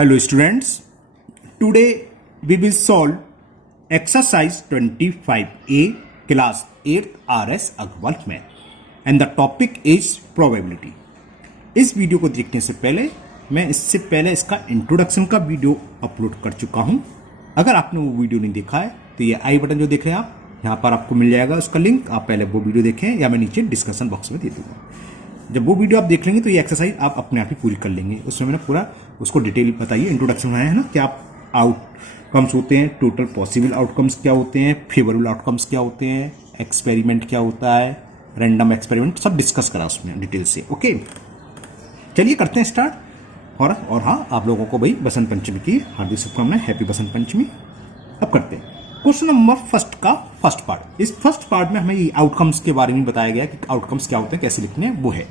Hello students, today we will solve exercise 25A class 8th RS Agarwal math and the topic is probability. इस video को देखने से पहले मैं इससे पहले इसका इंट्रोडक्शन का वीडियो अपलोड कर चुका हूं। अगर आपने वो वीडियो नहीं देखा है तो ये आई बटन जो देख रहे हैं आप यहाँ पर आपको मिल जाएगा उसका लिंक। आप पहले वो वीडियो देखें या मैं नीचे डिस्कशन बॉक्स में दे दूंगा। जब वो वीडियो आप देख लेंगे तो ये एक्सरसाइज आप अपने आप ही पूरी कर लेंगे। उसमें मैंने पूरा उसको डिटेल बताइए, इंट्रोडक्शन बनाया है ना, क्या आउटकम्स होते हैं, टोटल पॉसिबल आउटकम्स क्या होते हैं, फेवरेबल आउटकम्स क्या होते हैं, एक्सपेरिमेंट क्या होता है, रैंडम एक्सपेरिमेंट, सब डिस्कस करा उसमें डिटेल से। ओके, चलिए करते हैं स्टार्ट। और हाँ, आप लोगों को भाई बसंत पंचमी की हार्दिक शुभकामनाएं, हैप्पी बसंत पंचमी। अब करते हैं क्वेश्चन नंबर फर्स्ट का फर्स्ट पार्ट। इस फर्स्ट पार्ट में हमें ये आउटकम्स के बारे में बताया गया कि आउटकम्स क्या होते हैं, कैसे लिखने हैं, वो है।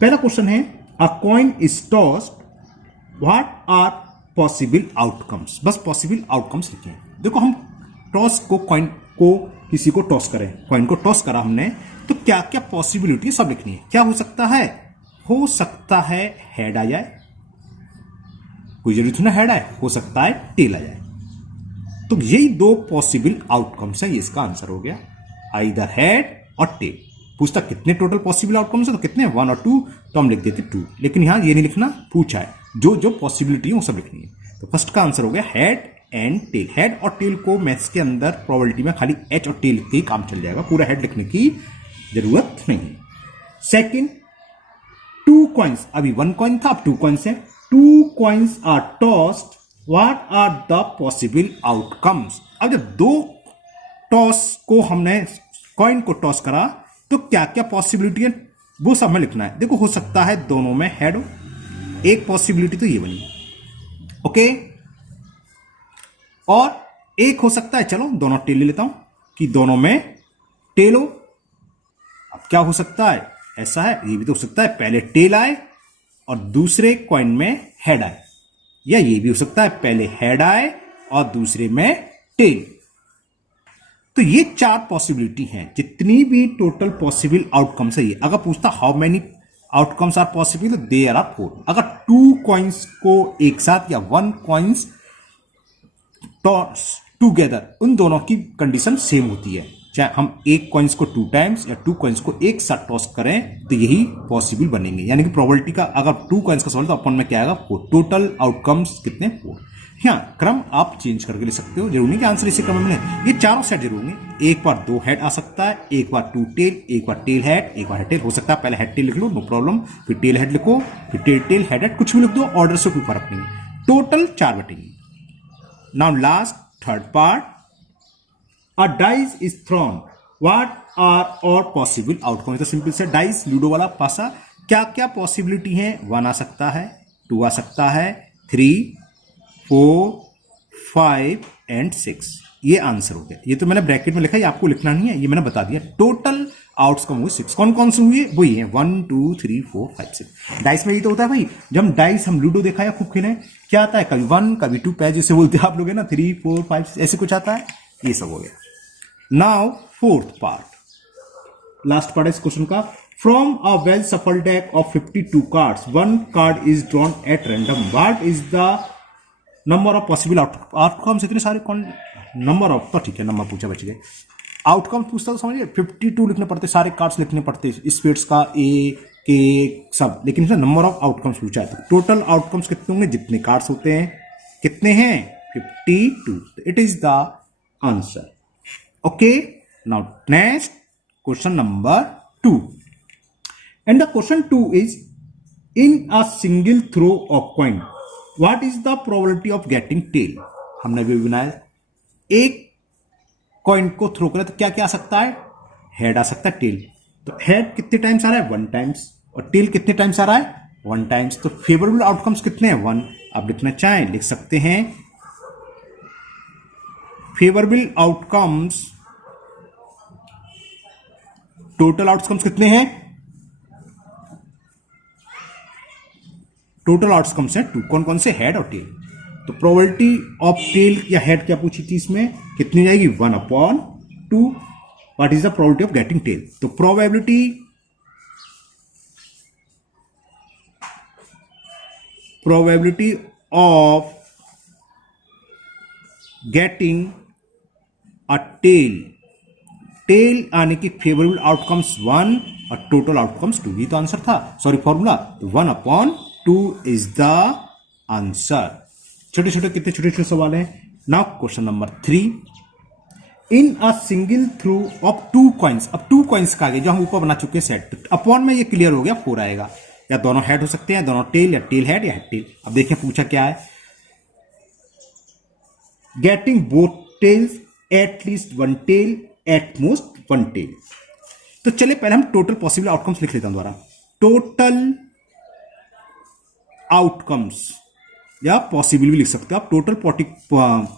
पहला क्वेश्चन है a coin is tossed, what are possible outcomes. बस पॉसिबल आउटकम्स लिखे। देखो, हम टॉस को, कॉइन को किसी को टॉस करें, कॉइन को टॉस करा हमने, तो क्या क्या पॉसिबिलिटी सब लिखनी है। क्या हो सकता है? हो सकता है हेड आ जाए, कोई जरूरी थोड़ा हेड आए, हो सकता है टेल आ जाए। तो यही दो पॉसिबल आउटकम्स है, ये इसका आंसर हो गया, आइदर हेड और टेल। पूछता कितने टोटल पॉसिबल आउटकम्स है, तो कितने, 1 और 2, तो हम लिख देते 2। लेकिन यहां ये नहीं लिखना, पूछा है जो जो पॉसिबिलिटी है वो सब लिखनी है। तो फर्स्ट का आंसर हो गया हेड एंड टेल। हेड और टेल को मैथ्स के अंदर प्रोबेबिलिटी में खाली एच और टेल के ही काम चल जाएगा, पूरा हेड लिखने की जरूरत नहीं है। सेकेंड, 2 कॉइन्स, अभी 1 कॉइन था, अब 2 कॉइन्स है। 2 coins are tossed, what are the possible outcomes. अब जब 2 टॉस को हमने कॉइन को टॉस करा तो क्या क्या पॉसिबिलिटी है वो सब में लिखना है। देखो, हो सकता है दोनों में हेड हो, एक पॉसिबिलिटी तो ये बनी, ओके। और एक हो सकता है, चलो दोनों टेल ले लेता हूं, कि दोनों में टेल हो। अब क्या हो सकता है, ऐसा है, ये भी तो हो सकता है पहले टेल आए और दूसरे कॉइन में हेड आए, या ये भी हो सकता है पहले हेड आए और दूसरे में टेल। तो ये 4 पॉसिबिलिटी हैं, जितनी भी टोटल पॉसिबल आउटकम्स है ये। अगर पूछता how many outcomes are possible, तो देयर आर 4। अगर 2 कॉइन्स को एक साथ या 1 कॉइन्स टॉस टूगेदर, उन दोनों की कंडीशन सेम होती है। चाहे हम एक कॉइन्स को 2 टाइम्स या 2 कॉइन्स को एक साथ टॉस करें तो यही पॉसिबल बनेंगे। यानी कि प्रोबेबिलिटी का अगर 2 कॉइन्स का सवाल तो अपन में क्या आएगा, 4। टोटल आउटकम्स कितने, 4। यहाँ क्रम आप चेंज करके लिख सकते हो, जरूरी नहीं कि आंसर इसी क्रम में मिले। ये चारों सेट जरूर होंगे। एक बार 2 हेड आ सकता है, एक बार 2 टेल, एक बार टेल हेड, एक बार हेड टेल। हो सकता है पहले हेड टेल लिख लो, नो प्रॉब्लम, फिर टेल हेड लिखो, फिर टेल टेल हेड हेड, कुछ भी लिख दो, ऑर्डर से कोई फर्क नहीं है। टोटल 4 बटेंगे। Now last third part, a dice is thrown, what are all possible outcome. तो सिंपल से डाइस, लूडो वाला पासा, क्या क्या पॉसिबिलिटी है, 1 आ सकता है, 2 आ सकता है, 3, 4, 5 एंड 6। ये आंसर हो गया। ये तो मैंने ब्रैकेट में लिखा है, आपको लिखना नहीं है, ये मैंने बता दिया। टोटल आउटकम हुए 6। कौन कौन से हुए, वो ये है 1 2 3 4 5 6। डाइस में ये तो होता है भाई, जब हम डाइस, हम लूडो देखा है खूब खेले, क्या आता है, कभी 1 कभी 2 पैज जैसे बोलते हैं आप लोग, है ना, 3 4 5 ऐसे कुछ आता है। ये सब हो गया। Now fourth part, last part है इस क्वेश्चन का। फ्रॉम अ वेल सफल deck of 52 cards, 1 card is drawn at random, what is the number of possible outcomes. इतने सारे कौन, नंबर ऑफ, तो ठीक है, नंबर पूछा, बच गए। आउटकम पूछता तो समझिए 52 लिखने पड़ते, सारे कार्ड्स लिखने पड़ते, स्पेड्स का, ए के सब, लेकिन इसमें नंबर ऑफ आउटकम्स पूछा है। तो टोटल आउटकम्स कितने होंगे, जितने कार्ड्स होते हैं, कितने हैं, 52। It is the answer. Okay, now next question number 2, and the question 2 is, in a single throw of coin, what is the probability of getting tail. हमने भी बनाया, एक कॉइन को थ्रो करें तो क्या क्या आ सकता है, हेड आ सकता है, टेल। तो हेड कितने टाइम्स आ रहा है, 1 टाइम्स, और टेल कितने टाइम्स आ रहा है, 1 टाइम्स। तो फेवरेबल आउटकम्स कितने हैं, 1। आप लिखना चाहें लिख सकते हैं, फेवरेबल आउटकम्स, टोटल आउटकम्स कितने हैं, टोटल आउटकम्स है 2। कौन कौन से, हेड और टेल। तो प्रोबेबिलिटी ऑफ टेल या हेड क्या पूछी थी इसमें, कितनी जाएगी, 1/2। What is the probability of getting tail. तो probability of getting a tail, tail आने की फेवरेबल आउटकम्स 1 और टोटल आउटकम्स 2, ये तो आंसर था, सॉरी फॉर्मूला। तो 1/2 इज द आंसर। छोटे छोटे कितने छोटे छोटे सवाल हैं। Now question number 3, in a single through of 2 coins, अब 2 कॉइन्स का आगे जो हम ऊपर बना चुके हैं सेट, तो अपॉन में ये क्लियर हो गया 4 आएगा, या दोनों हेड हो सकते हैं, दोनों टेल, या टेल हेड या हेड टेल। अब देखें पूछा क्या है, getting both tails at least 1 tail at most 1 tail. तो चलिए पहले हम टोटल पॉसिबल आउटकम्स लिख लेते हैं द्वारा। टोटल आउटकम्स, या पॉसिबल भी लिख सकते हो आप, टोटल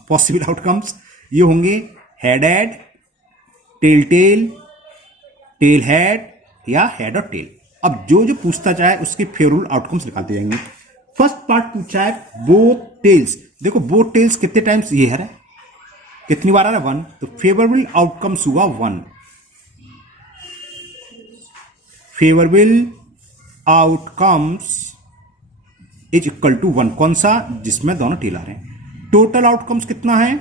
पॉसिबल आउटकम्स ये होंगे head head, tail tail, tail head, या हेड और टेल। अब जो जो पूछता चाहे उसके फेवरेबल आउटकम्स निकालते जाएंगे। फर्स्ट पार्ट पूछा है बोथ टेल्स, देखो बोथ टेल्स कितने टाइम्स ये है, कितनी बार आ रहा है 1, तो फेवरेबल आउटकम्स हुआ 1, favourable outcomes is equal to 1, कौन सा, जिसमें दोनों टेल आ रहे हैं। टोटल आउटकम्स कितना है,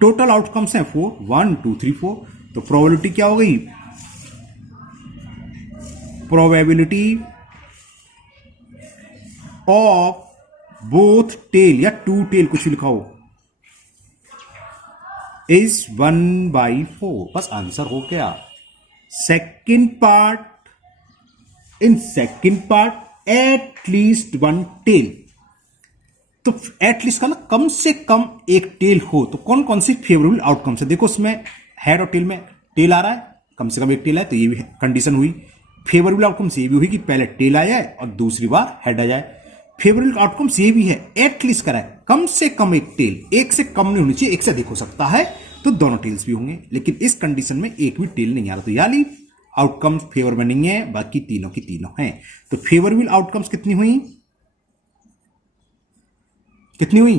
टोटल आउटकम्स है 4, 1 2 3 4, तो प्रोबेबिलिटी क्या हो गई, प्रोबेबिलिटी ऑफ बोथ टेल या 2 टेल कुछ भी लिखा हो इज 1/4, बस आंसर हो गया। Second part, in second part at least 1 tail, तो एटलीस्ट का ना कम से कम एक टेल हो, तो कौन कौन सी फेवरेबल आउटकम्स है, देखो उसमें हेड और टेल में टेल आ रहा है, कम से कम एक टेल है, तो ये भी कंडीशन हुई। फेवरेबल आउटकम्स ये भी हुई कि पहले टेल आ जाए और दूसरी बार हेड आ जाए। फेवरेबल आउटकम्स ये भी है एटलीस्ट करा है, कम से कम एक टेल, एक से कम नहीं होनी चाहिए, एक से अधिक हो सकता है, तो दोनों टेल्स भी होंगे, लेकिन इस कंडीशन में एक भी टेल नहीं आ रहा, तो यानी आउटकम्स फेवर में नहीं है, बाकी तीनों की तीनों हैं। तो फेवरेबल आउटकम्स कितनी हुई, कितनी हुई,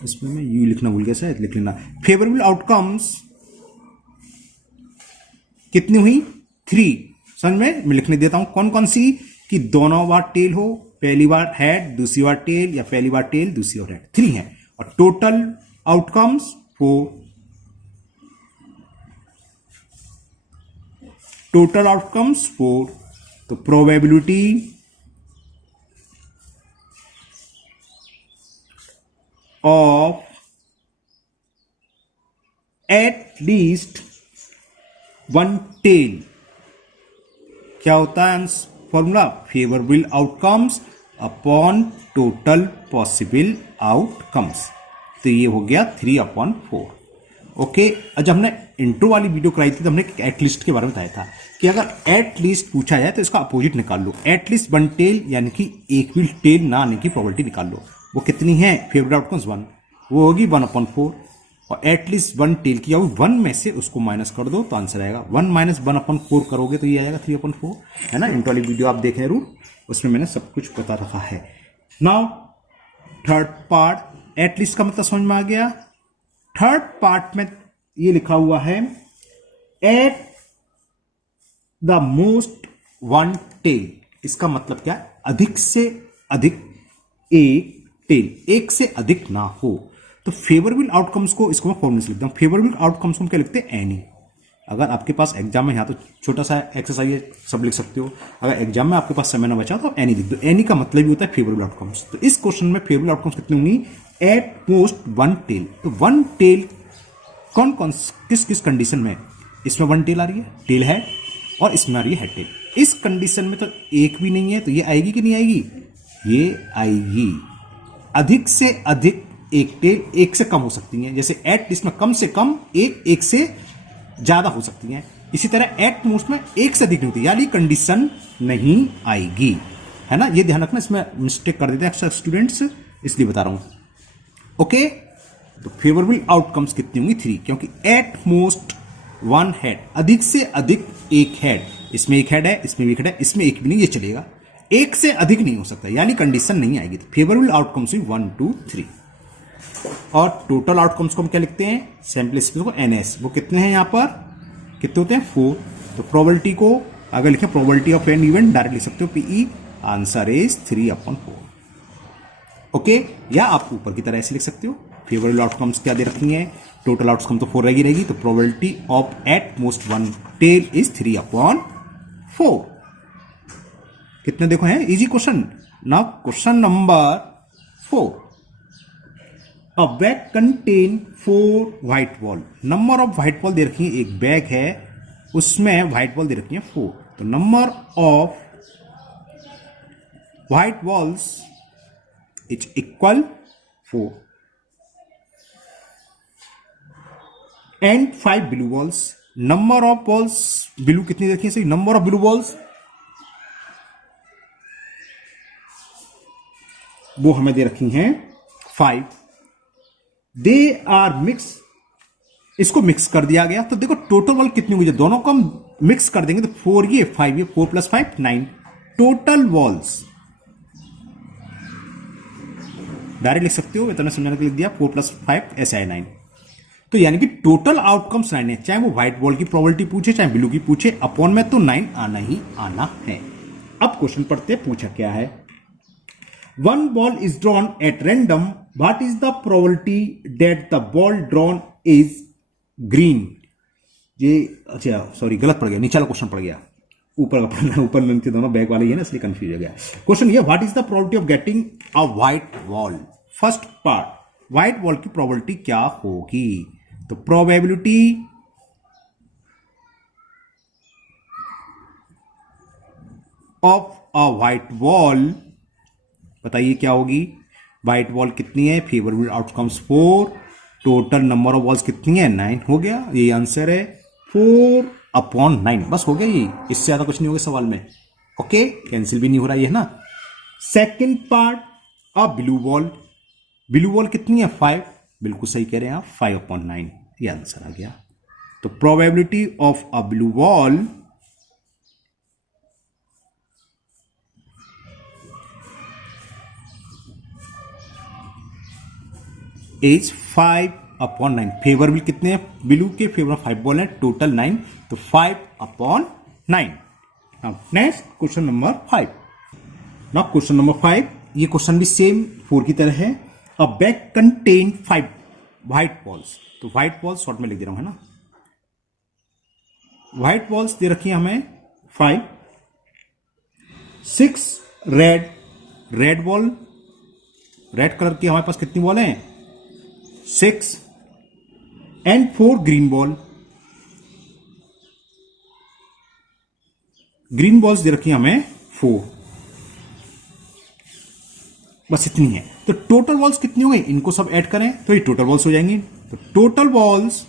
इसमें मैं यू लिखना भूल गया, शायद लिख लेना। फेवरेबल आउटकम्स कितनी हुई, 3, समझ में मैं लिखने देता हूं कौन कौन सी, कि दोनों बार टेल हो, पहली बार हेड दूसरी बार टेल, या पहली बार टेल दूसरी बार हेड, 3 है। और टोटल आउटकम्स 4, टोटल आउटकम्स 4, तो probability of at least 1 tail क्या होता है formula, favourable outcomes upon total possible outcomes, तो ये हो गया 3/4। ओके, जब हमने इंट्रो वाली वीडियो कराई थी तो हमने एटलीस्ट के बारे में बताया था कि अगर एटलीस्ट पूछा जाए तो इसका अपोजिट निकाल लो, एटलीस्ट 1 टेल यानी कि एक भी टेल ना आने की प्रोबेबिलिटी निकाल लो। वो कितनी है, फेवरेबल आउटकम्स 1, वो होगी 1/4, और एटलीस्ट 1 टेल की 1 में से उसको माइनस कर दो तो आंसर आएगा 1 - 1/4 करोगे तो ये आएगा 3/4, है ना। इंट्रो वाली वीडियो आप देख रहे हैं, उसमें मैंने सब कुछ बता रखा है। नाउ थर्ड पार्ट, एटलीस्ट का मतलब समझ में आ गया। थर्ड पार्ट में ये लिखा हुआ है एट द मोस्ट 1 टेल, इसका मतलब क्या है, अधिक से अधिक एक टेल, एक से अधिक ना हो। तो फेवरेबल आउटकम्स को, इसको मैं फॉर्मूले से लिखता हूं, फेवरेबल आउटकम्स को हम क्या लिखते हैं, एनी। अगर आपके पास एग्जाम में, यहाँ तो छोटा सा एक्सरसाइज है, सब लिख सकते हो, अगर एग्जाम में आपके पास समय ना बचा तो एनी लिख दो। एनी का मतलब ही होता है फेवरेबल आउटकम्स। तो इस क्वेश्चन में फेवरेबल आउटकम्स कितनी होंगी, एट मोस्ट 1 टेल। तो 1 टेल कौन कौन किस किस कंडीशन में, इसमें 1 टेल आ रही है, टेल है, और इसमें आ रही है हेड टेल। इस कंडीशन में तो एक भी नहीं है, तो ये आएगी कि नहीं आएगी, ये आएगी। अधिक से अधिक एक टेल, एक से कम हो सकती है, जैसे एट इसमें कम से कम एक से ज्यादा हो सकती है। इसी तरह एट मोस्ट में एक से अधिक नहीं होती, यानी कंडीशन नहीं आएगी, है ना। ये ध्यान रखना, इसमें मिस्टेक कर देते हैं अक्सर स्टूडेंट्स, इसलिए बता रहा हूं। ओके, तो फेवरेबल आउटकम्स कितनी होंगी, 3, क्योंकि एट मोस्ट 1 हेड, अधिक से अधिक एक हेड, इसमें एक हेड है, इसमें भी एक हेड है, इसमें एक भी नहीं, ये चलेगा, एक से अधिक नहीं हो सकता, यानी कंडीशन नहीं आएगी। तो फेवरेबल आउटकम्स हुई 1 2 3। और टोटल आउटकम्स को हम क्या लिखते हैं, सैंपल स्पेस को NS, वो कितने हैं, यहां पर कितने होते हैं, 4। तो प्रोबेबिलिटी को अगर लिखे probability of an event direct लिख सकते हो पीई, आंसर इज 3/4। ओके, या आप ऊपर की तरह ऐसे लिख सकते हो, फेवरेबल आउटकम्स क्या दे रखी है, टोटल आउटकम तो 4 रहेगी, तो probability of at most one tail is 3/4। कितने देखो हैं, easy question. Now question number 4, a bag contain 4 white ball. Number of white ball दे रखी है, एक बैग है उसमें व्हाइट बॉल दे रखी है 4, तो number of white balls is equal 4 and 5 blue balls. Number of balls blue कितनी देखिए सही, नंबर ऑफ ब्लू बॉल्स वो हमें दे रखी हैं 5। दे आर मिक्स, इसको मिक्स कर दिया गया, तो देखो टोटल बॉल कितनी हुई, दोनों को हम मिक्स कर देंगे तो 4 ये 5 ये 4 + 5 9 टोटल बॉल्स। डायरेक्ट लिख सकते हो, इतना समझाने के लिए लिख दिया 4 + 5 ऐसा है 9। तो यानी कि टोटल आउटकम्स 9 है, चाहे वो व्हाइट बॉल की प्रोबेबिलिटी पूछे चाहे ब्लू की पूछे, अपॉन में तो 9 आना ही आना है। अब क्वेश्चन पढ़ते, पूछा क्या है, 1 ball is drawn at random, what is the probability that the ball drawn is green? ये अच्छा सॉरी गलत पड़ गया, नीचे वाला क्वेश्चन पड़ गया, ऊपर का पढ़ना, ऊपर नीचे दोनों बैग वाले ही है ना, इसलिए कंफ्यूज हो गया। क्वेश्चन ये, what is the probability of getting a white ball. First part, white ball की प्रोबेबिलिटी क्या होगी, तो probability of a white ball बताइए क्या होगी, व्हाइट बॉल कितनी है, favourable outcomes 4, total number of balls कितनी है 9, हो गया, ये आंसर है 4/9, बस हो गया, ये इससे ज्यादा कुछ नहीं होगा सवाल में। ओके, कैंसिल भी नहीं हो रहा है ना। सेकंड पार्ट, अ ब्लू बॉल, ब्लू बॉल कितनी है 5, बिल्कुल सही कह रहे हैं आप, 5/9 ये आंसर आ गया। तो probability of a blue ball is 5/9। Favourable कितने हैं ब्लू के, फेवर 5 बॉल है, टोटल 9, तो 5/9। Next question number 5। Now question number 5, ये क्वेश्चन भी सेम 4 की तरह है। अ बैग कंटेन 5 व्हाइट बॉल्स, तो व्हाइट बॉल्स शॉर्ट में लिख दे रहा हूं है ना, व्हाइट बॉल्स दे रखी है हमें 5, 6 रेड बॉल, रेड कलर की हमारे पास कितनी बॉल है 6 and 4 green ball, green balls दे रखी है हमें 4, बस इतनी है। तो टोटल बॉल्स कितनी हो गई, इनको सब ऐड करें तो ये टोटल बॉल्स हो जाएंगी। तो टोटल बॉल्स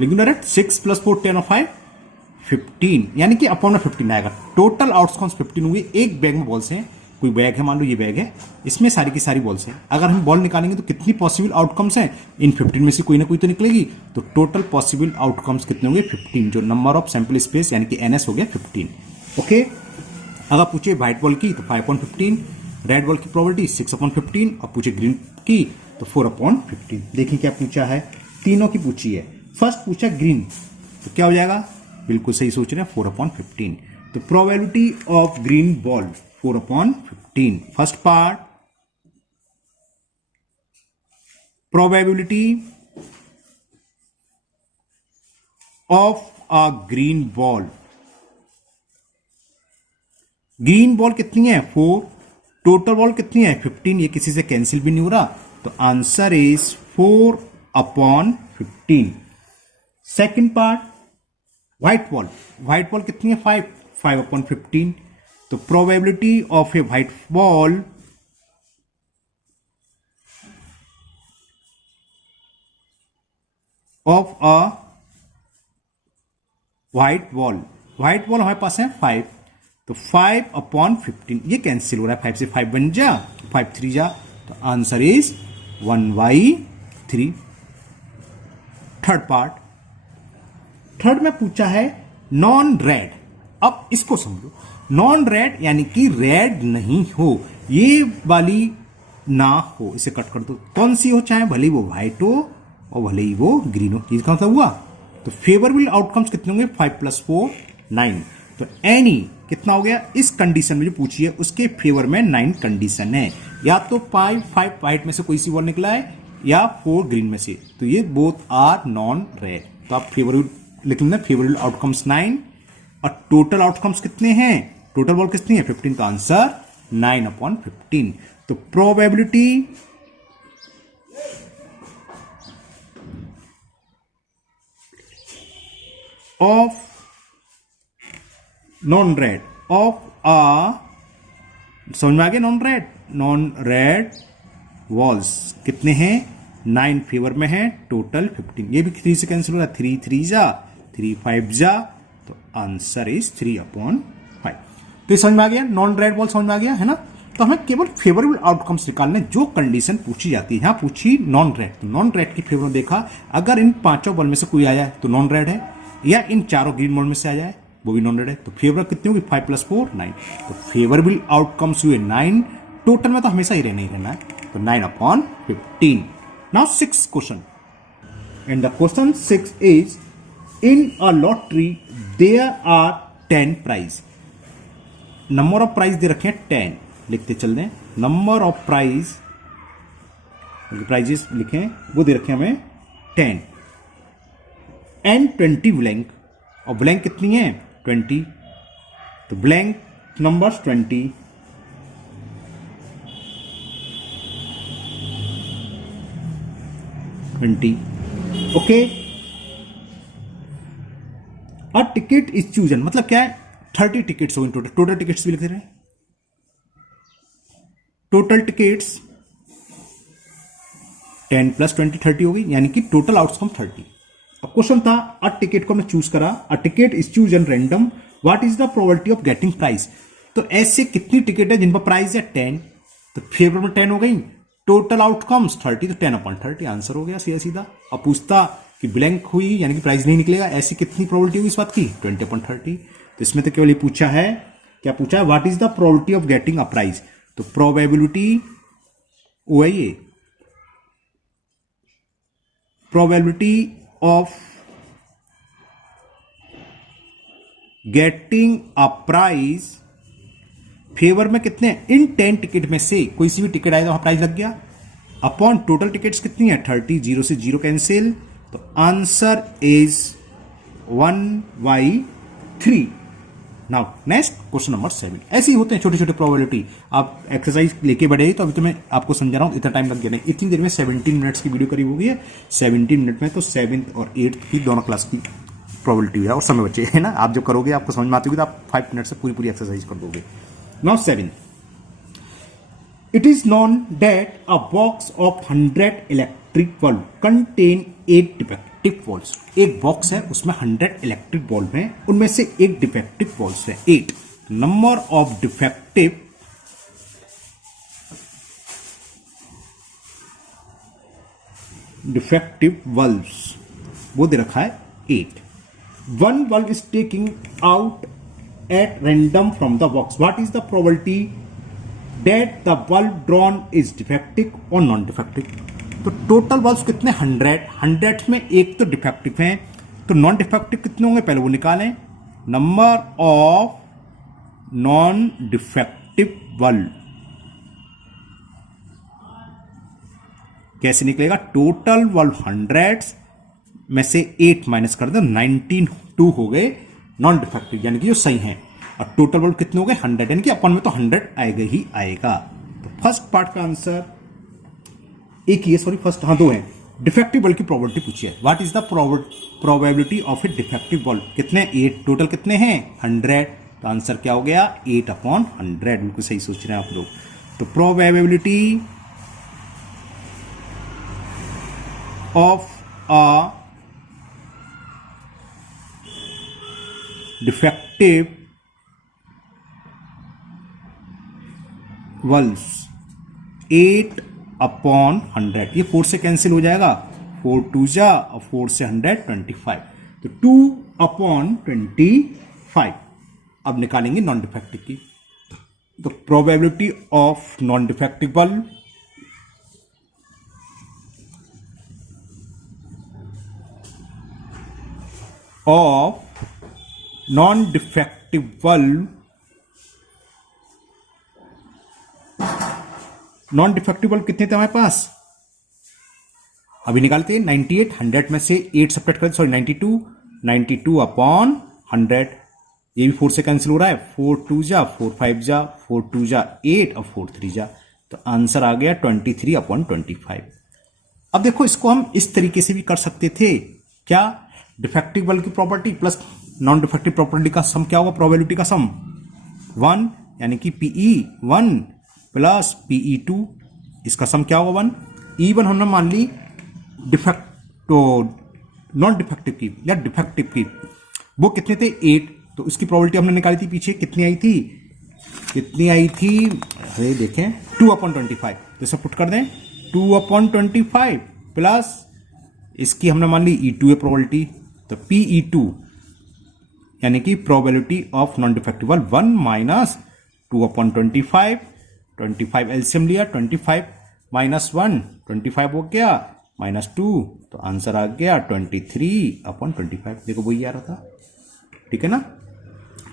लिख दूं डायरेक्ट, 6 + 4 10 और 5 15, यानी कि अपॉन में 15 आएगा। टोटल आउटकम्स 15 होंगे। एक बैग में बॉल्स हैं, कोई बैग है, मान लो ये बैग है, इसमें सारी की सारी बॉल्स हैं। अगर हम बॉल निकालेंगे तो कितनी पॉसिबल आउटकम्स हैं, इन 15 में से कोई ना कोई तो निकलेगी। तो टोटल पॉसिबल आउटकम्स कितने होंगे 15, जो नंबर ऑफ सैंपल स्पेस यानी कि NS हो गया 15। ओके, अगर पूछे व्हाइट बॉल की तो 5/15, रेड बॉल की प्रोबेबिलिटी 6/15, और पूछे ग्रीन की तो 4/15। देखिए क्या पूछा है, तीनों की पूछी है। फर्स्ट पूछा ग्रीन, तो क्या हो जाएगा, बिल्कुल सही सोच रहे हैं 4/15। तो probability of green ball 4/15। First part, probability of a green ball, green ball कितनी है 4, टोटल बॉल कितनी है 15, ये किसी से कैंसिल भी नहीं हो रहा, तो answer is 4/15। Second part, white ball, white ball कितनी है 5/15, तो probability of a white ball of a white ball, white ball हमारे पास है 5, तो 5/15, ये कैंसिल हो रहा है, 5 से 5 बन जा, 5 3 जा, तो answer is 1/3। Third part, third में पूछा है नॉन रेड। अब इसको समझो, नॉन रेड यानी कि रेड नहीं हो, ये वाली ना हो, इसे कट कर दो, कौन सी हो, चाहे भले ही वो व्हाइट हो और भले ही वो ग्रीन हो, ये कौन सा हुआ, तो फेवरेबल आउटकम्स कितने होंगे 5 + 4 9। तो एनी कितना हो गया इस कंडीशन में जो पूछी है उसके फेवर में 9 कंडीशन है, या तो 5 वाइट में से कोई सी बॉल निकला है या 4 ग्रीन में से, तो ये बोथ आर नॉन रेड। तो आप फेवरेबल लिख लेना, फेवरेबल आउटकम्स 9 और टोटल आउटकम्स कितने हैं, टोटल बॉल कितनी है 15, का आंसर 9/15। तो probability of non rid of समझ में आ गया, नॉन रेड वॉल्स कितने हैं 9 फेवर में है, टोटल 15। ये भी 3 से कैंसिल हो रहा है, 3 3 जा 3 5 जा, तो आंसर इज 3/5। तो ये समझ में आ गया, नॉन रेड वॉल समझ में आ गया है ना। तो हमें केवल फेवरेबल आउटकम्स निकालने, जो कंडीशन पूछी जाती है। यहां पूछी नॉन रेड, तो नॉन रेड की फेवर में देखा, अगर इन 5 बॉल में से कोई आया है तो नॉन रेड है, या इन 4 ग्रीन बॉल में से आ जाए वो भी नॉन रेड है, तो फेवर कितनी होगी 5 + 4 9। तो फेवरेबल आउटकम्स हुए 9, टोटल में तो हमेशा ही रहना है, तो 9/15। Now 6th question, and the question 6 is in a lottery there are 10 prize. Number of prize दे रखे हैं 10, लिखते चल दें, नंबर ऑफ प्राइजेस लिखें वो दे रखे हैं हमें 10 एंड 20 ब्लैंक, और ब्लैंक कितनी है 20, तो blank numbers 20 okay. A ticket is chosen, मतलब क्या है 30 टिकट्स हो टोटल टिकट्स भी लिख दे रहे हैं, टोटल टिकट्स 10 + 20 30 होगी, यानी कि टोटल आउटकम 30। अब क्वेश्चन था अ टिकट को हमने चूज करा, a ticket is chosen random, what is the probability of getting price. तो ऐसे कितनी टिकट है जिन पर प्राइस है 10, तो फेवर में 10 हो गई, टोटल आउटकम्स 30, तो 10/30 आंसर हो गया सीधा सीधा। अब पूछता कि ब्लैंक हुई यानी कि प्राइस नहीं निकलेगा, ऐसी कितनी प्रोबेबिलिटी होगी इस बात की 20/30। तो इसमें तो केवल ये पूछा है, क्या पूछा है what is the probability of getting a price, तो प्रोबेबिलिटी वो है ये, probability of getting a prize favour में कितने, इन 10 टिकट में से कोई सी भी टिकट आए तो वहां प्राइस लग गया, अपॉन टोटल टिकट्स कितनी है 30, 0 से 0 कैंसिल, तो answer is 1/3। Now next question number 7। ऐसे ही होते हैं छोटे छोटे प्रोबेबिलिटी, आप एक्सरसाइज लेके बढ़े, तो अभी तो मैं आपको समझा रहा हूं, इतना टाइम लग गया नहीं, इतनी देर में 17 मिनट्स की वीडियो करीब हो गई है, 17 मिनट में तो 7th और 8th की दोनों क्लास की प्रोबेबिलिटी है और समय बचे है ना। आप जब करोगे आपको समझ में आती होगी तो आप 5 मिनट से पूरी एक्सरसाइज कर दोगे। Now 7, it is known that a box of 100 electric bulb contain 8 defective balls. एक बॉक्स है उसमें 100 इलेक्ट्रिक बल्ब हैं, उनमें से एक डिफेक्टिव बॉल्स है 8। नंबर ऑफ डिफेक्टिव बल्ब्स वो दे रखा है 8। One bulb is taking out at random from the box. What is the probability that the bulb drawn is defective or non-defective? तो टोटल बल्ब्स कितने 100 में एक तो डिफेक्टिव हैं, तो नॉन डिफेक्टिव कितने होंगे पहले वो निकालें, number of non defective bulb कैसे निकलेगा, टोटल बल्ब 100 में से 8 माइनस कर दो, 92 हो गए नॉन डिफेक्टिव यानी कि जो सही हैं, और टोटल बल्ब कितने हो गए 100, यानी कि अपन में तो 100 आएगा ही आएगा। तो फर्स्ट पार्ट का आंसर एक ही है, सॉरी फर्स्ट, हाँ 2 है। डिफेक्टिव बल्ब की प्रोबेबिलिटी पूछी है, what is the probability of A defective bulb, कितने 8, टोटल कितने हैं 100, तो आंसर क्या हो गया 8/100। बिल्कुल सही सोच रहे हैं आप लोग। तो probability of a defective bulbs 8/100, ये 4 से कैंसिल हो जाएगा, 4 2 जा और 4 से 100 25, तो 2/25। अब निकालेंगे नॉन डिफेक्टिव की, तो probability of non defective bulb of non defective कितने थे हमारे पास, अभी निकालते हैं 98, 100 में से 8 सब्ट्रैक्ट करते, सॉरी 92 अपॉन 100, ये भी 4 से कैंसिल हो रहा है, 4 2 जा 4 5 जा 4 2 जा 8 और 4 3 जा, तो आंसर आ गया 23 अपॉन 25। अब देखो इसको हम इस तरीके से भी कर सकते थे, क्या, डिफेक्टिव बल की property plus non defective property का सम क्या होगा, प्रोबेबिलिटी का सम 1, यानी कि पीई 1 प्लस पीई 2, इसका सम क्या होगा 1। E1 हमने मान ली डिफेक्ट तो नॉन डिफेक्टिव की या डिफेक्टिव की, वो कितने थे 8, तो उसकी प्रोबेबिलिटी हमने निकाली थी पीछे, कितनी आई थी, अरे देखें 2/25, तो इसे पुट कर दें 2/25 प्लस इसकी हमने मान ली E2 है प्रोबेबिलिटी, तो PE2 यानी कि probability of non defective 1 minus 2/25, 25 LCM लिया, 25 माइनस 1 25 हो गया, माइनस 2, तो आंसर आ गया 23/25। देखो वही आ रहा था, ठीक है ना,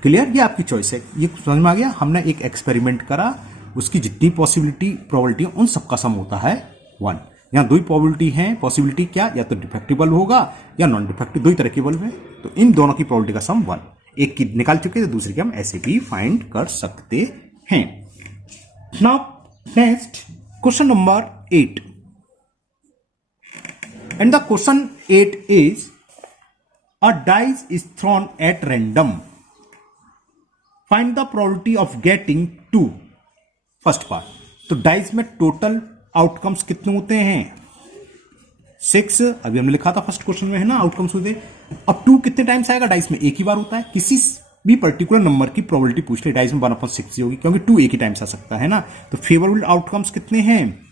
क्लियर, ये आपकी चॉइस है, ये समझ में आ गया। हमने एक एक्सपेरिमेंट करा, उसकी जितनी पॉसिबिलिटी उन सबका सम होता है 1। यहां दो ही प्रोबेबिलिटी है, पॉसिबिलिटी क्या, या तो डिफेक्टिबल होगा या नॉन डिफेक्टिव, दो ही तरह के बल्ब है, तो इन दोनों की प्रोबेबिलिटी का सम 1, एक की निकाल चुके तो दूसरे की हम ऐसे भी फाइंड कर सकते हैं। Now next question number 8, and the question 8 is a dice is throne at random, find the probability of getting 2। First part, तो डाइस में टोटल आउटकम्स कितने होते हैं 6, अभी हमने लिखा था फर्स्ट क्वेश्चन में, है ना, आउटकम्स होते। अब 2 कितने टाइम्स आएगा, डाइस में एक ही बार होता है, किसी भी पर्टिकुलर नंबर की प्रोबेबिलिटी पूछ ले, डाइस में 1/6 होगी, क्योंकि 2 एक ही टाइम्स आ सकता है ना, तो फेवरेबल आउटकम्स कितने हैं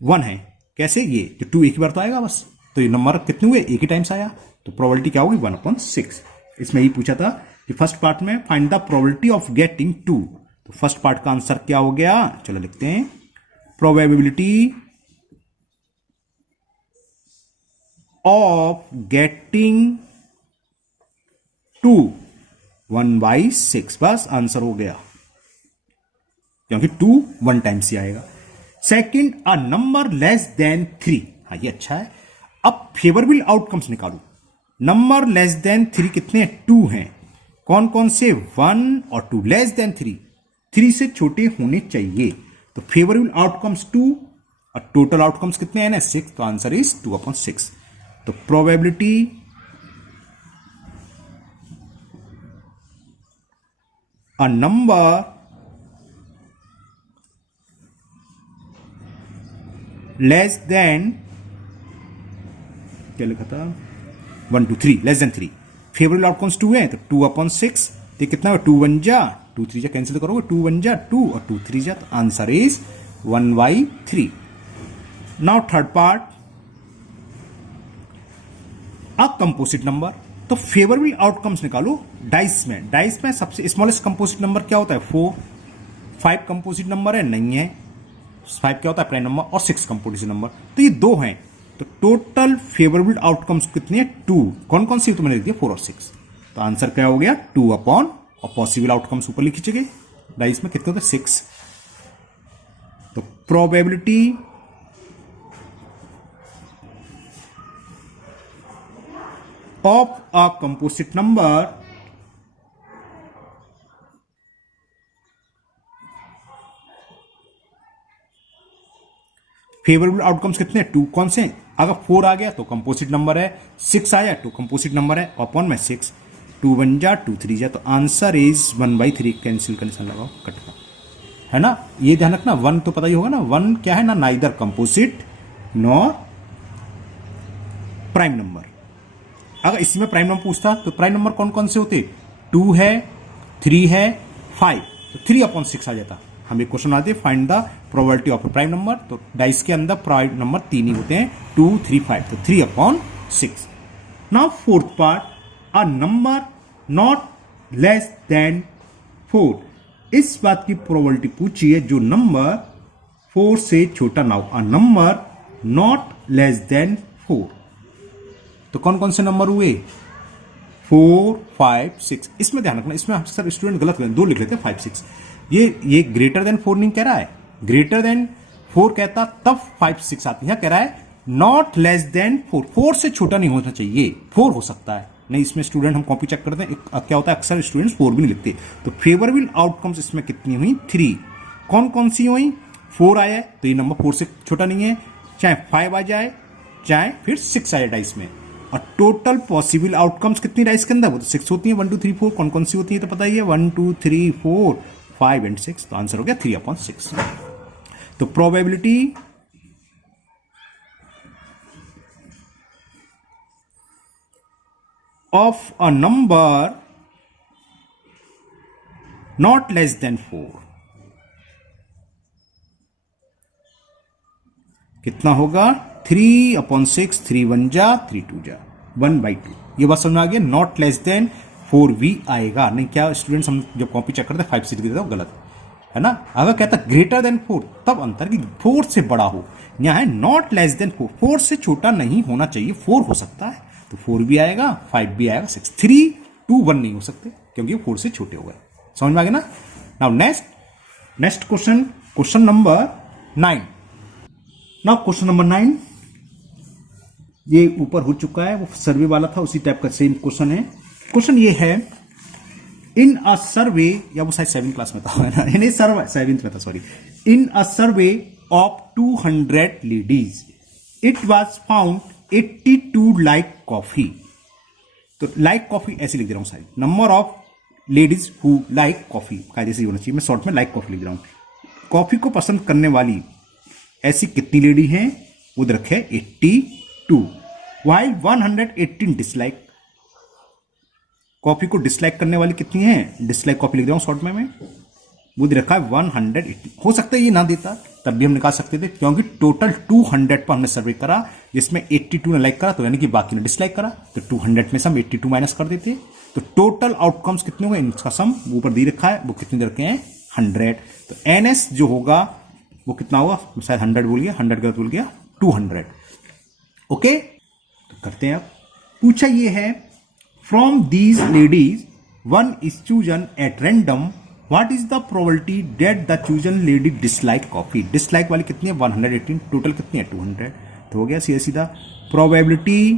1 है, कैसे, ये तो 2 एक ही बार तो आएगा बस, तो ये नंबर कितने हुए, एक ही टाइम्स आया, तो प्रोबेबिलिटी क्या होगी 1/6। इसमें ही पूछा था कि फर्स्ट पार्ट में find the probability of getting 2, तो फर्स्ट पार्ट का आंसर क्या हो गया, चलो लिखते हैं, प्रोबेबिलिटी ऑफ गेटिंग 2 1/6, बस आंसर हो गया, क्योंकि 2 1 टाइम्स ही आएगा। Second, a number less than 3, हाँ ये अच्छा है। अब फेवरेबल आउटकम्स निकालो, नंबर लेस देन 3 कितने हैं, 2 हैं, कौन कौन से, 1 और 2, लेस देन 3 से छोटे होने चाहिए, तो फेवरेबल आउटकम्स 2 और टोटल आउटकम्स कितने हैं ना 6, तो आंसर इज 2/6। तो probability a number less than, क्या लिखा था 1 2 3, लेस देन 3, फेवरेबल आउटकम्स 2 है, तो 2/6, तो कितना है 2 1 जा 2 3 जा कैंसिल करोगे, 2 1 जा 2 और 2 3 जा, तो answer is 1/3। Now third part, a composite number, तो फेवरेबल आउटकम्स निकालो डाइस में सबसे स्मॉलेस्ट कंपोजिट नंबर क्या होता है 4, 5 कंपोजिट नंबर है नहीं है, 5 क्या होता है प्राइम नंबर, और 6 कंपोजिट नंबर, तो ये 2 हैं, तो टोटल फेवरेबल आउटकम्स कितने हैं 2, कौन कौन सी तो मैंने लिख दिया 4 और 6, तो आंसर क्या हो गया 2 अपॉन, और पॉसिबल आउटकम्स ऊपर लिख गए, डाइस में कितने होते 6, तो probability of a composite number favourable outcomes कितने 2, कौन से, अगर 4 आ गया तो कंपोजिट नंबर है, 6 आया तो कंपोजिट नंबर है, अपॉन में 6, 2 1 जा 2 3 जा, तो आंसर इज 1/3, कैंसिल का निशान लगाओ, कट का, है ना, ये ध्यान रखना, 1 तो पता ही होगा ना, 1 क्या है ना, neither composite nor prime number. अगर इसमें प्राइम नंबर पूछता तो प्राइम नंबर कौन कौन से होते, 2 है 3 है 5, तो 3/6 आ जाता। हम एक क्वेश्चन आते find the probability of prime number, तो डाइस के अंदर प्राइम नंबर 3 ही होते हैं, 2 3 5, तो 3/6। Now fourth part, a number not less than 4, इस बात की प्रोबेबिलिटी पूछी है जो नंबर 4 से छोटा ना हो, a number not less than 4, तो कौन कौन से नंबर हुए? 4, 5, 6। इसमें ध्यान रखना, इसमें सर स्टूडेंट गलत करें, 2 लिख लेते हैं 5, 6। ये ग्रेटर देन 4 नहीं कह रहा है, ग्रेटर देन 4 कहता तब 5, 6 आती है। कह रहा है नॉट लेस देन 4, 4 से छोटा नहीं होना चाहिए। 4 हो सकता है, नहीं इसमें स्टूडेंट हम कॉपी चेक करते हैं, क्या होता है अक्सर स्टूडेंट्स 4 भी नहीं लिखते। तो फेवरेबल आउटकम्स इसमें कितनी हुई? 3। कौन कौन सी हुई? 4 आया है तो ये नंबर 4 से छोटा नहीं है, चाहे 5 आ जाए चाहे फिर 6 आ जाए इसमें। और टोटल पॉसिबल आउटकम्स कितनी राइस के अंदर? वो तो 6 होती है। 1 2 3 4 कौन कौन सी होती है तो पता ही है, 1 2 3 4 5 एंड 6। तो आंसर हो गया 3/6। तो probability of a number not less than 4 कितना होगा? 3/6। 3 1 जा, 3 2 जा, 1/2। ये बात समझ में आ गया। नॉट लेस देन 4 भी आएगा नहीं। क्या स्टूडेंट्स हम जब कॉपी चेक करते हैं 5 6 देते हो, गलत है ना। अगर कहता ग्रेटर देन 4 तब अंतर कि 4 से बड़ा हो। यहां है नॉट लेस देन 4, 4 से छोटा नहीं होना चाहिए। 4 हो सकता है तो 4 भी आएगा, 5 भी आएगा, 6, 3 2 1 नहीं हो सकते क्योंकि 4 से छोटे हो गए। समझ में आ गया ना। Now next question number 9। Now question number 9 ये ऊपर हो चुका है, वो सर्वे वाला था, उसी टाइप का सेम क्वेश्चन है। क्वेश्चन ये है, इन अ सर्वे, या वो शायद 7th क्लास में था ना, नहीं सर्वे 7th में था, sorry. In a survey of 200 ladies it was found 82 like coffee. तो लाइक कॉफी ऐसे लिख दे रहा हूं, सारी number of ladies who like coffee, कायदे से होना चाहिए, मैं शॉर्ट में लाइक कॉफी लिख रहा हूं। कॉफी को पसंद करने वाली ऐसी कितनी लेडी हैं? वो रखे 82, वाइल 118 डिसलाइक। कॉफी को डिसलाइक करने वाली कितनी है? डिसलाइक कॉफी लिख रहा हूं शॉर्ट में मैं, वो रखा है 180। हो सकता है ये ना देता तब भी हम निकाल सकते थे, क्योंकि टोटल 200 पर हमने सर्वे करा, जिसमें 82 ने लाइक करा, तो यानी कि बाकी ने डिसलाइक करा, तो 200 में से हम 82 माइनस कर देते। तो टोटल आउटकम्स कितने हुए इनका सम ऊपर दे रखा है, वो कितने दे रखे हैं? 100। तो एनएस जो होगा वो कितना होगा? शायद 100 बोल गया, 100 गलत बोल गया, 200। ओके, तो करते हैं। अब पूछा ये है, from these ladies one is chosen at random, what is the probability that the chosen lady dislike coffee. Dislike वाली कितनी है? 118। टोटल कितनी है? 200। तो हो गया सीधा सीधा probability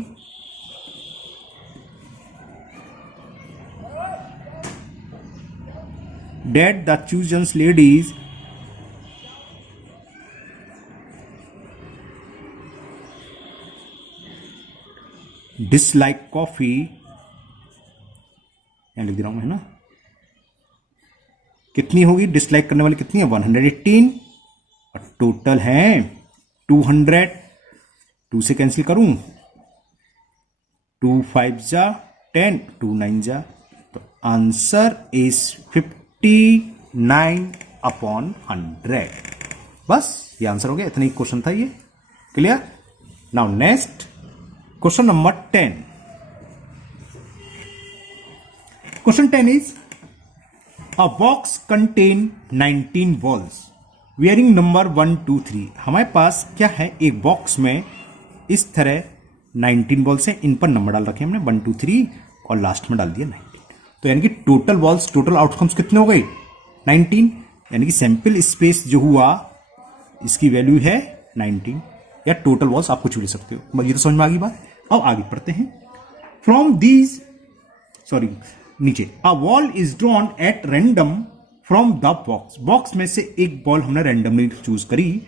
that the chosen ladies dislike coffee, यहां लिख दे रहा हूं, है ना। कितनी होगी? डिसलाइक करने वाली कितनी है? 118, और टोटल है 200। 2 से कैंसिल करूं, 2 5 जा 10, 2 9 जा, तो आंसर इज 59/100। बस ये आंसर हो गया, इतना ही क्वेश्चन था ये। Clear. Now next question number 10। Question 10 is, a box contain 19 balls wearing number 1 2 3। हमारे पास क्या है? एक बॉक्स में इस तरह 19 बॉल्स हैं, इन पर नंबर डाल रखे हमने 1 2 3 और लास्ट में डाल दिया 19। तो यानी कि टोटल बॉल्स, टोटल आउटकम्स कितने हो गए? 19। यानी कि सैंपल स्पेस जो हुआ इसकी वैल्यू है 19, या टोटल बॉल्स आप कुछ भी ले सकते हो। ये तो समझ में आ गई बात। अब आगे पढ़ते हैं। फ्रॉम दीज, सॉरी नीचे, a ball is drawn at random from the box. Box में से एक बॉल हमने रैंडमली चूज करी।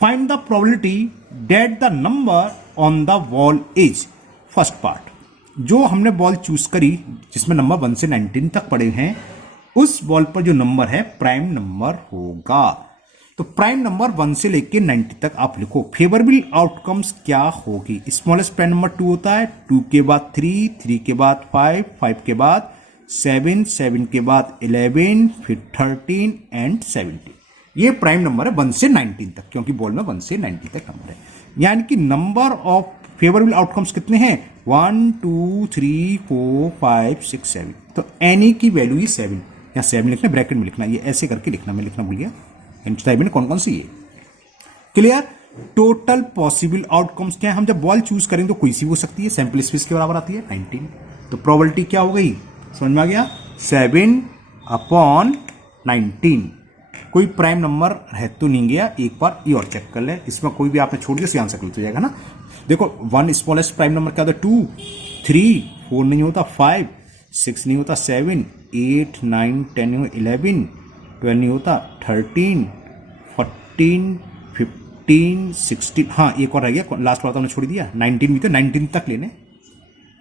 Find the probability that the number on the ball is. First part, जो हमने बॉल चूज करी जिसमें नंबर 1 से 19 तक पड़े हैं, उस बॉल पर जो नंबर है प्राइम नंबर होगा। तो प्राइम नंबर 1 से लेके 90 तक आप लिखो। फेवरेबल आउटकम्स क्या होगी? स्मॉलेस्ट प्राइम नंबर 2 होता है, 2 के बाद 3, 3 के बाद 5, 5 के बाद 7, 7 के बाद 11, फिर 13 एंड 17। ये प्राइम नंबर है 1 से 19 तक, क्योंकि बॉल में 1 से 90 तक नंबर है। यानी कि नंबर ऑफ फेवरेबल आउटकम्स कितने हैं? 1 2 3 4 5 6 7। तो एनी की वैल्यू ही 7, या 7 लिखना, ब्रैकेट में लिखना, ये ऐसे करके लिखना, मैं लिखना भूल गया। कौन कौन सी है? क्लियर। टोटल पॉसिबल आउटकम्स क्या है, हम जब बॉल चूज करेंगे तो कोई सी हो सकती है, सैंपल स्पेस के बराबर आती है 19। तो प्रोबेबिलिटी क्या हो गई, समझ में आ गया, 7/19। कोई प्राइम नंबर रह तो नहीं गया, एक बार ये और चेक कर ले, इसमें कोई भी आपने छोड़ दिया सही आंसर गलत हो जाएगा ना। देखो 1 स्मॉलेस्ट प्राइम नंबर क्या होता है, 2, 3, 4 नहीं होता, 5, 6 नहीं होता, 7, 8, 9, 10 नहीं होता, 11, 12 नहीं होता, 13, 14, 15, 16, हाँ एक और रह गया, लास्ट वाला तो हमने छोड़ दिया, 19 भी तो 19 तक लेने,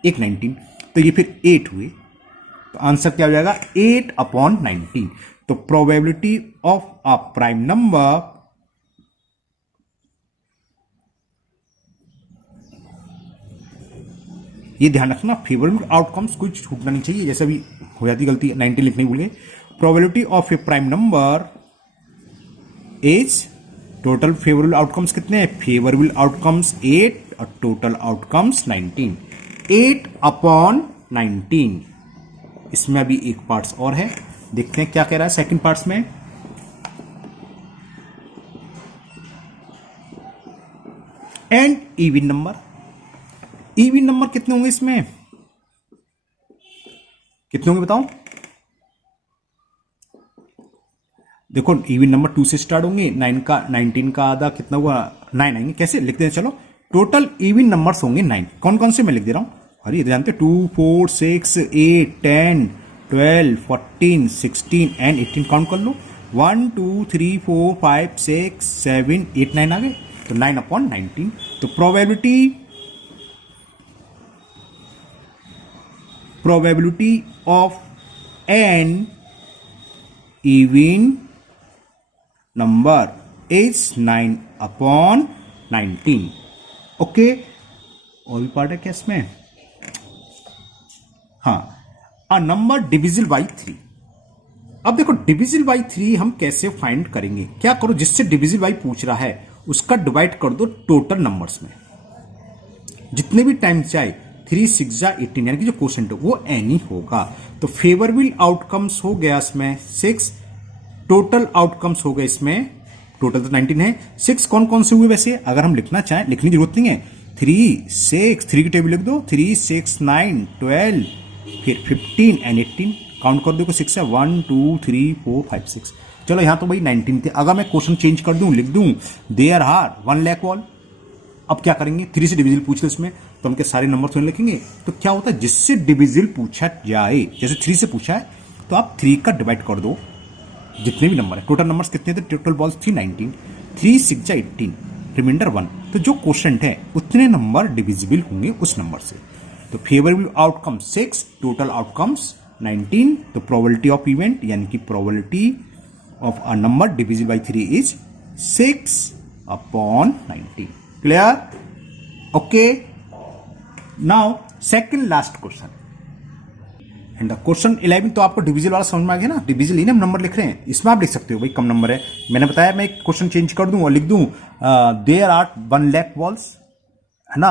एक 19, तो ये फिर 8 हुए, तो आंसर क्या हो जाएगा 8/19। तो probability of a prime number ये ध्यान रखना, फेवरेबल आउटकम्स कुछ छूटना नहीं चाहिए, जैसे अभी हो जाती गलती 19 लिखने भूल गए। Probability of A prime number is, total favourable outcomes कितने हैं, फेवरेबल आउटकम्स 8 और टोटल आउटकम्स 19, 8/19। इसमें अभी एक पार्ट्स और है, देखते हैं क्या कह रहा है सेकंड पार्ट्स में। And even number, even number कितने होंगे इसमें, कितने होंगे बताओ, देखो इवन नंबर 2 से स्टार्ट होंगे, 19 का आधा कितना हुआ 9 आएंगे, कैसे लिखते हैं, चलो टोटल इवन नंबर्स होंगे 9, कौन कौन से मैं लिख दे रहा हूं, अरे ये जानते 2, 4, 6, 8, 10, 12, 14, 16 एंड 18 काउंट कर लो, 1, 2, 3, 4, 5, 6, 7, 8, 9 आ गए, तो 9/19। तो probability of an even number is 9/19। Okay, और भी पार्ट है क्या इसमें, हाँ, अ नंबर डिविजिबल बाई 3। अब देखो डिविजिबल बाई 3 हम कैसे फाइंड करेंगे, क्या करो, जिससे डिविजिबल बाई पूछ रहा है उसका डिवाइड कर दो टोटल नंबर्स में, जितने भी टाइम्स जाए, 3, 6 या 18, यानी कि जो क्वोशंट है वो एनी होगा। तो फेवरेबल आउटकम्स हो गया इसमें 6, टोटल आउटकम्स हो गए इसमें, टोटल तो 19 है, 6 कौन कौन से हुए वैसे, अगर हम लिखना चाहें, लिखने की जरूरत नहीं है, 3, 6, 3 की टेबल लिख दो, 3, 6, 9, 12, फिर 15 एंड 18, काउंट कर दो, 6 है, 1, 2, 3, 4, 5, 6, चलो यहां तो भाई 19 थे, अगर मैं क्वेश्चन चेंज कर दूं, लिख दूं देयर आर 1 लाख वॉल, अब क्या करेंगे, 3 से डिविजिबल पूछ ले इसमें, तो हम के सारे नंबर थोड़े लिखेंगे, तो क्या होता है जिससे डिविजिबल पूछा जाए, जैसे 3 से पूछा है तो आप 3 का डिवाइड कर दो, जितने भी नंबर है, टोटल नंबर्स कितने थे, टोटल बॉल्स थी 19, 3, 6 या 18, रिमाइंडर 1, तो जो क्वेश्चन है उतने नंबर डिविजिबल होंगे उस नंबर से। तो फेवरेबल आउटकम 6, टोटल आउटकम्स 19, तो प्रोबेबिलिटी ऑफ इवेंट यानी कि probability of a number divisible by 3 is 6/19। Clear, okay. Now second last question and the question 11, तो आपको डिविजिबल वाला समझ में आ गया ना, डिविजिबल ही ना हम नंबर लिख रहे हैं, इसमें आप लिख सकते हो भाई कम नंबर है, मैंने बताया मैं एक क्वेश्चन चेंज कर दूं और लिख दूं देयर आर 1 लाख वॉल्स, है ना,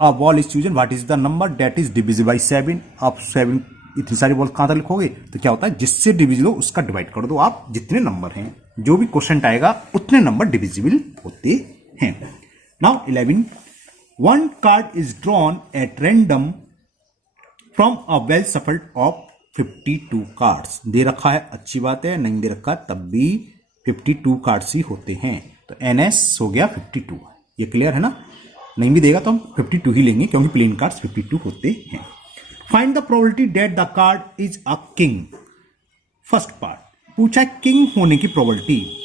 a wall is chosen, what is the number that is divisible by 7, आप 7 इतनी सारी वॉल कहां तक लिखोगे, तो क्या होता है जिससे डिविजिबल हो उसका डिवाइड कर दो, आप जितने नंबर हैं, जो भी क्वेश्चन आएगा उतने नंबर डिविजिबल होते हैं। Now 11, 1 card is drawn at random from a well shuffled of 52 cards, दे रखा है अच्छी बात है, नहीं दे रखा तब भी 52 कार्ड्स ही होते हैं, तो NS हो गया 52, ये क्लियर है ना, नहीं भी देगा तो हम 52 ही लेंगे क्योंकि प्लेन कार्ड्स 52 होते हैं। Find the probability that the card is a king. First part पूछा किंग होने की प्रोबेबिलिटी,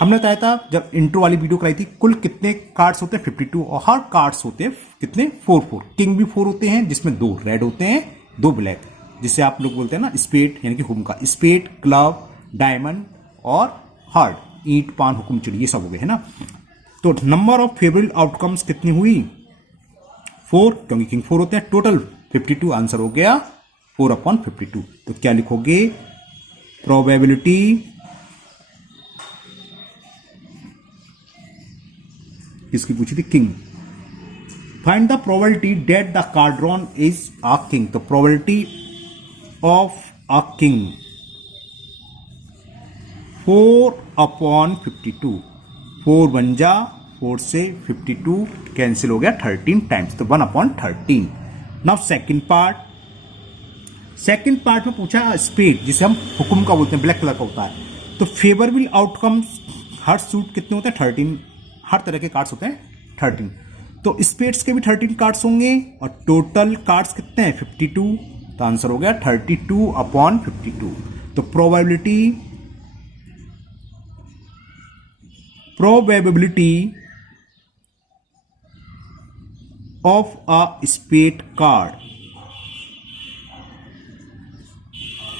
हमने बताया था जब इंट्रो वाली वीडियो कराई थी, कुल कितने कार्ड्स होते हैं 52, और हर कार्ड्स होते हैं कितने 4, किंग भी 4 होते हैं, जिसमें 2 रेड होते हैं 2 ब्लैक, जिसे आप लोग बोलते हैं ना स्पेड, यानी कि हुक्म का स्पेड, क्लब, डायमंड और हार्ट, ईंट, पान, हुक्म, चिड़ी, ये सब हो गए है ना। तो नंबर ऑफ फेवरेबल आउटकम्स कितनी हुई 4, क्योंकि किंग 4 होते हैं, टोटल 52, आंसर हो गया 4/52। तो क्या लिखोगे, प्रोबेबिलिटी किसकी पूछी थी, king, find the probability that the card drawn is a king, तो प्रोबेबिलिटी ऑफ अ किंग 4/52, 4 1 जा 4 से 52 कैंसिल हो गया 13 टाइम्स, तो 1/13। नाउ सेकंड पार्ट में पूछा स्पेड, जिसे हम हुक्म का बोलते हैं, ब्लैक कलर का होता है। तो फेवरेबल आउटकम्स हर सूट कितने होते हैं? 13। हर तरह के कार्ड्स होते हैं 13। तो स्पेड्स के भी 13 कार्ड्स होंगे और टोटल कार्ड्स कितने हैं? 52। तो आंसर हो गया 32/52। तो probability of a spade card,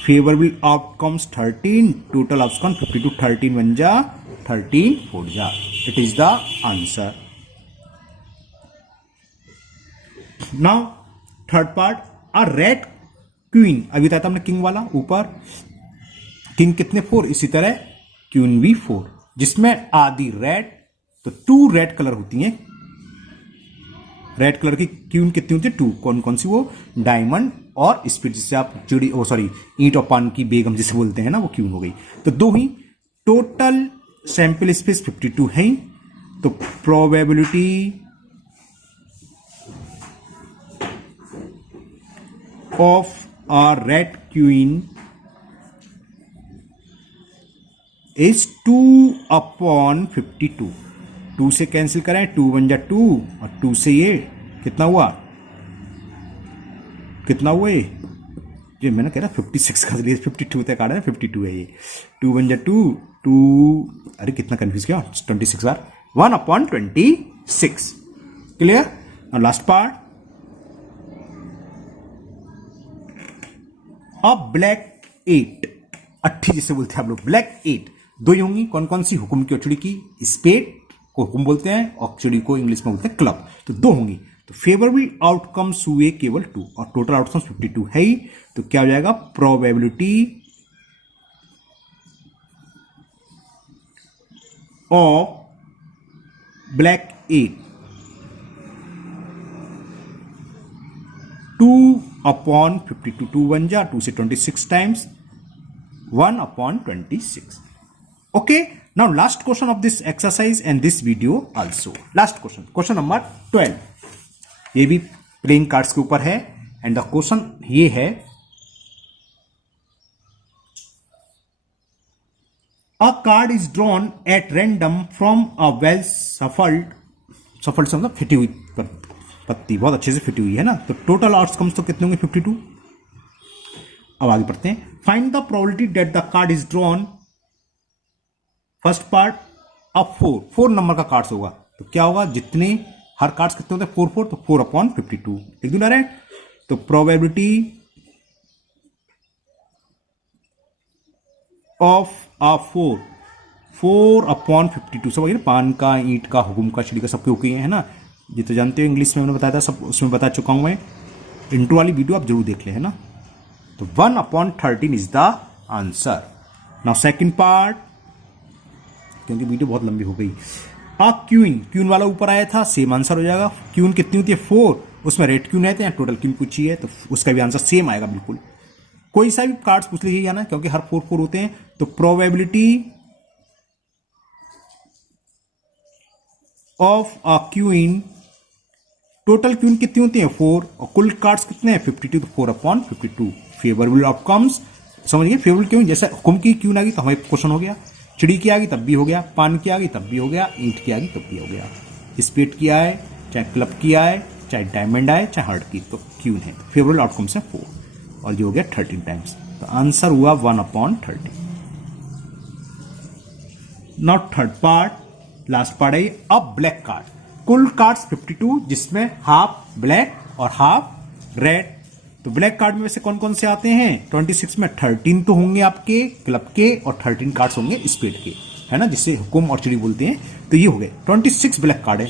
favourable outcomes 13, total outcome 52, 13 1 जा 13 4 जा, it is the answer. Now third part, a red queen, अभी बताया था हमने किंग वाला, ऊपर किंग कितने 4, इसी तरह क्वीन भी 4, जिसमें आधी रेड, तो 2 रेड कलर होती हैं। रेड कलर की क्वीन कितनी होती है? 2। कौन कौन सी? वो डायमंड और स्पीड, जिससे आप चिड़ी ईंट और पान की बेगम जिसे बोलते हैं ना, वो क्वीन हो गई। तो 2 ही। टोटल सैंपल स्पेस 52 है। तो probability of a red queen is 2/52। 2 से कैंसिल करें, 2 1 जा 2 और 2 से ये कितना हुआ? ये मैंने कह रहा 56 का, 52 तक आ रहा है, 52 है ये। 2 1 जा 2, 2, अरे कितना कंफ्यूज किया, 26 बार, 1/26। क्लियर? और लास्ट पार्ट, अ ब्लैक 8, अट्ठी जिसे बोलते हैं आप लोग, ब्लैक 8। 2 ही होंगी, कौन कौन सी? हुक्म की और चिड़ी की। स्पेड को हुक्म बोलते हैं और चिड़ी को इंग्लिश में बोलते हैं क्लब। तो 2 होंगी। तो फेवरेबल आउटकम्स हुए केवल 2 और टोटल आउटकम्स 52 है ही। तो क्या हो जाएगा? Probability of black 8 2/52। 2 1 जा 2 से 26 times, 1/26। Okay, now last question of this exercise and this video also. Last question number 12. ये भी प्लेइंग कार्ड्स के ऊपर है एंड द क्वेश्चन ये है, a card is drawn at random from a well shuffled से मतलब फिटी हुई पत्ती, बहुत अच्छे से फिटी हुई है ना। तो टोटल आउटकम्स तो कितने होंगे? 52। अब आगे पढ़ते हैं। Find the probability that the card is drawn, first part, अब 4 नंबर का कार्ड्स होगा। तो क्या होगा? जितने हर कार्ड्स कितने होते हैं? 4 4, तो 4/52 लिख दूं डायरेक्ट। तो प्रोबेबिलिटी ऑफ अ 4/52, सब ना, पान का, ईंट का, हुकुम का, चिड़ी का, सबके ओके है ना। ये तो जानते हो, इंग्लिश में मैंने बताया था, सब उसमें बता चुका हूं मैं। इंट्रो वाली वीडियो आप जरूर देख ले, है ना। तो 1/13 is the answer. Now second part, क्योंकि वीडियो बहुत लंबी हो गई। क्यून वाला ऊपर आया था, सेम आंसर हो जाएगा। क्यून कितनी होती है? 4। उसमें रेड क्यून रहते हैं, टोटल क्यून पूछी है, तो उसका भी आंसर सेम आएगा बिल्कुल। कोई सा भी कार्ड्स पूछ लीजिए ना, क्योंकि हर 4 4 होते हैं। तो probability of a queen, total queen कितनी होती है? 4 और कुल कार्ड्स कितने हैं? 52। तो 4/52। फेवरेबल आउटकम्स, समझ गए? फेवरेबल क्यून, जैसे हुकुम की क्यून आ गई तो हमारे क्वेश्चन हो गया, चिड़ी की आ गई तब भी हो गया, पान की आ गई तब भी हो गया, ईंट की आ गई तब भी हो गया, स्पेड की आए, चाहे क्लब की आए, चाहे डायमंड आए, चाहे हार्ट की, तो क्यून है। फेवरेबल आउटकम से 4 और ये हो गया 13 टाइम्स। तो आंसर हुआ 1/13। Not third part, last part है अब ब्लैक कार्ड। कुल कार्ड्स 52, जिसमें हाफ ब्लैक और हाफ रेड। तो ब्लैक कार्ड में वैसे कौन कौन से आते हैं? 26 में 13 तो होंगे आपके क्लब के और 13 कार्ड्स होंगे स्पेड के, है ना, जिसे हुकुम और चिड़ी बोलते हैं। तो ये हो गए 26 ब्लैक कार्ड है।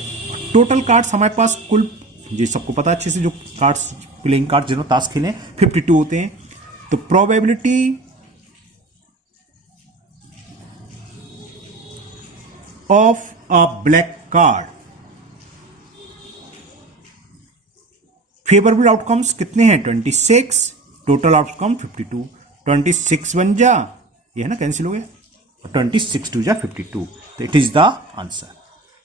टोटल कार्ड्स हमारे पास कुल, ये सबको पता अच्छे से, जो कार्ड्स प्लेइंग कार्ड जिन्होंने ताश खेले 52 होते हैं। तो probability of a black card, favourable outcomes कितने हैं? 26, टोटल आउटकम 52। 26 1 जा, ये है ना, कैंसिल हो गया, और 26 2 जा 52। तो इट इज द आंसर।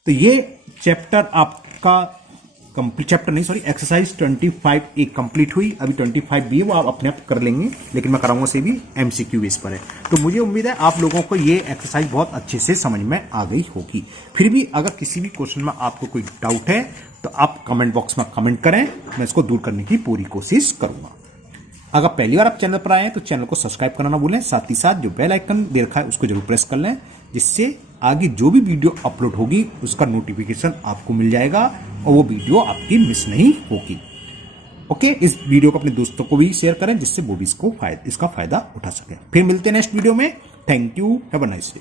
तो ये चैप्टर आपका कंप्लीट, चैप्टर नहीं सॉरी, एक्सरसाइज 25 एक कंप्लीट हुई। अभी 25 भी है, वो आप अपने आप कर लेंगे, लेकिन मैं कराऊंगा से भी एमसीक्यू बेस पर है। तो मुझे उम्मीद है आप लोगों को ये एक्सरसाइज बहुत अच्छे से समझ में आ गई होगी। फिर भी अगर किसी भी क्वेश्चन में आपको कोई डाउट है तो आप कमेंट बॉक्स में कमेंट करें, मैं इसको दूर करने की पूरी कोशिश करूंगा। अगर पहली बार आप चैनल पर आए हैं तो चैनल को सब्सक्राइब करना ना भूलें, साथ ही साथ जो बेल आइकन दे रखा है उसको जरूर प्रेस कर लें, जिससे आगे जो भी वीडियो अपलोड होगी उसका नोटिफिकेशन आपको मिल जाएगा और वो वीडियो आपकी मिस नहीं होगी। ओके, इस वीडियो को अपने दोस्तों को भी शेयर करें जिससे वो भी इसका फायदा उठा सके। फिर मिलते हैं नेक्स्ट वीडियो में। Thank you, have a nice day.